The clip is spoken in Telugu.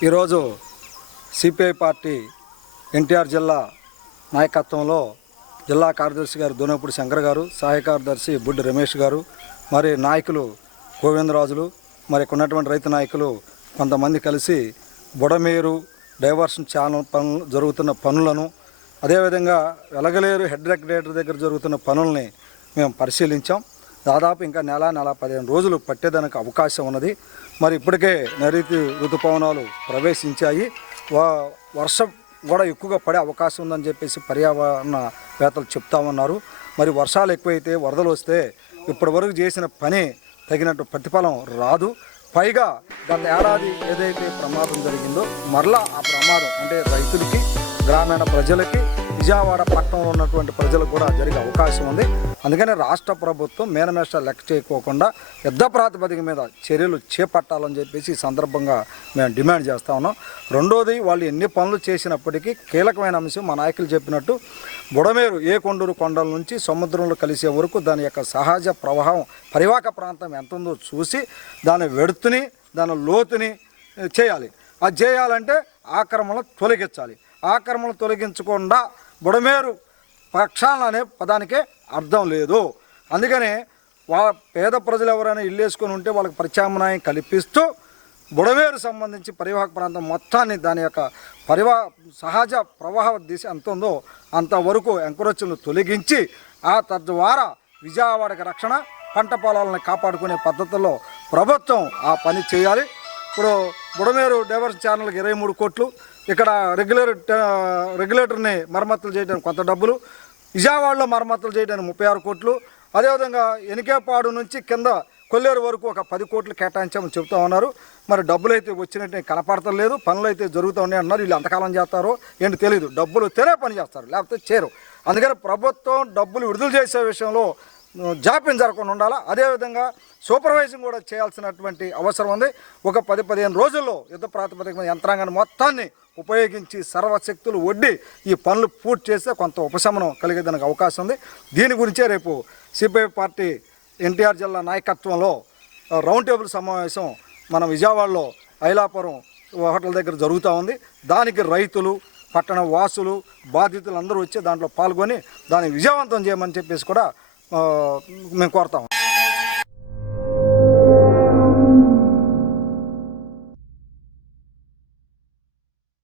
ఈరోజు సిపిఐ పార్టీ ఎన్టీఆర్ జిల్లా నాయకత్వంలో జిల్లా కార్యదర్శి గారు దోనపూడి శంకర్ గారు సహాయ కార్యదర్శి బుడ్డి రమేష్ గారు మరి నాయకులు గోవిందరాజులు మరి ఇక్కడ ఉన్నటువంటి రైతు నాయకులు కొంతమంది కలిసి బుడమేరు డైవర్షన్ ఛానల్ పనులు జరుగుతున్న పనులను అదేవిధంగా వెలగలేరు హెడ్ రెగ్యులేటర్ దగ్గర జరుగుతున్న పనుల్ని మేము పరిశీలించాం. దాదాపు ఇంకా నెల నెల పదిహేను రోజులు పట్టేదానికి అవకాశం ఉన్నది. మరి ఇప్పటికే నైరుతి ఋతుపవనాలు ప్రవేశించాయి. వర్షం కూడా ఎక్కువగా పడే అవకాశం ఉందని చెప్పేసి పర్యావరణ వేత్తలు చెప్తా ఉన్నారు. మరి వర్షాలు ఎక్కువైతే వరదలు వస్తే ఇప్పటివరకు చేసిన పని తగినట్టు ప్రతిఫలం రాదు. పైగా గత ఏడాది ఏదైతే ప్రమాదం జరిగిందో మరలా ఆ ప్రమాదం అంటే రైతులకి గ్రామీణ ప్రజలకి విజయవాడ పట్టణంలో ఉన్నటువంటి ప్రజలకు కూడా జరిగే అవకాశం ఉంది. అందుకని రాష్ట్ర ప్రభుత్వం మేనమేష లెక్క చేయకోకుండా యుద్ధ ప్రాతిపదిక మీద చర్యలు చేపట్టాలని చెప్పేసి ఈ సందర్భంగా మేము డిమాండ్ చేస్తా ఉన్నాం. రెండోది వాళ్ళు ఎన్ని పనులు చేసినప్పటికీ కీలకమైన అంశం మా నాయకులు చెప్పినట్టు బుడమేరు ఏ కొండూరు కొండల నుంచి సముద్రంలో కలిసే వరకు దాని యొక్క సహజ ప్రవాహం పరివాహక ప్రాంతం ఎంత ఉందో చూసి దాని వెడుతుని దాని లోతుని చేయాలి. అది చేయాలంటే ఆక్రమణ తొలగించాలి. ఆక్రమణ తొలగించకుండా బుడమేరు పక్షాలను అనే పదానికే అర్థం లేదు. అందుకనే వా పేద ప్రజలు ఎవరైనా ఇల్లు వేసుకొని ఉంటే వాళ్ళకి ప్రత్యామ్నాయం కల్పిస్తూ బుడమేరు సంబంధించి పరివాహక ప్రాంతం మొత్తాన్ని దాని యొక్క పరివా సహజ ప్రవాహ దిశ ఎంత ఉందో అంతవరకు ఎంకరోచులను తొలగించి ఆ తద్వారా విజయవాడకి రక్షణ పంట పొలాలను కాపాడుకునే పద్ధతుల్లో ప్రభుత్వం ఆ పని చేయాలి. ఇప్పుడు బుడమేరు డైవర్స్ ఛానల్కి ఇరవై మూడు కోట్లు ఇక్కడ రెగ్యులర్ రెగ్యులేటర్ని మరమ్మతులు చేయడానికి కొంత డబ్బులు విజయవాడలో మరమ్మతులు చేయడానికి ముప్పై ఆరు కోట్లు. అదేవిధంగా ఎనికేపాడు నుంచి కింద కొల్లేరు వరకు ఒక పది కోట్లు కేటాయించామని చెబుతా ఉన్నారు. మరి డబ్బులు అయితే వచ్చినట్టు కనపడతలేదు పనులు అయితే జరుగుతూ ఉన్నాయి అన్నారు. వీళ్ళు ఎంతకాలం చేస్తారో ఏంటి తెలియదు డబ్బులు తెరే పని చేస్తారు లేకపోతే చేరు. అందుకని ప్రభుత్వం డబ్బులు విడుదల చేసే విషయంలో జాప్యం జరగకుండా ఉండాలా? అదేవిధంగా సూపర్వైజింగ్ కూడా చేయాల్సినటువంటి అవసరం ఉంది. ఒక పది పదిహేను రోజుల్లో యుద్ధ ప్రాతిపదిక యంత్రాంగాన్ని మొత్తాన్ని ఉపయోగించి సర్వశక్తులు వడ్డి ఈ పనులు పూర్తి చేస్తే కొంత ఉపశమనం కలిగేదానికి అవకాశం ఉంది. దీని గురించే రేపు సిపిఐ పార్టీ ఎన్టీఆర్ జిల్లా నాయకత్వంలో రౌండ్ టేబుల్ సమావేశం మన విజయవాడలో ఐలాపురం హోటల్ దగ్గర జరుగుతూ ఉంది. దానికి రైతులు పట్టణ వాసులు బాధితులు అందరూ వచ్చి దాంట్లో పాల్గొని దాన్ని విజయవంతం చేయమని చెప్పేసి కూడా మేము కోరుతాం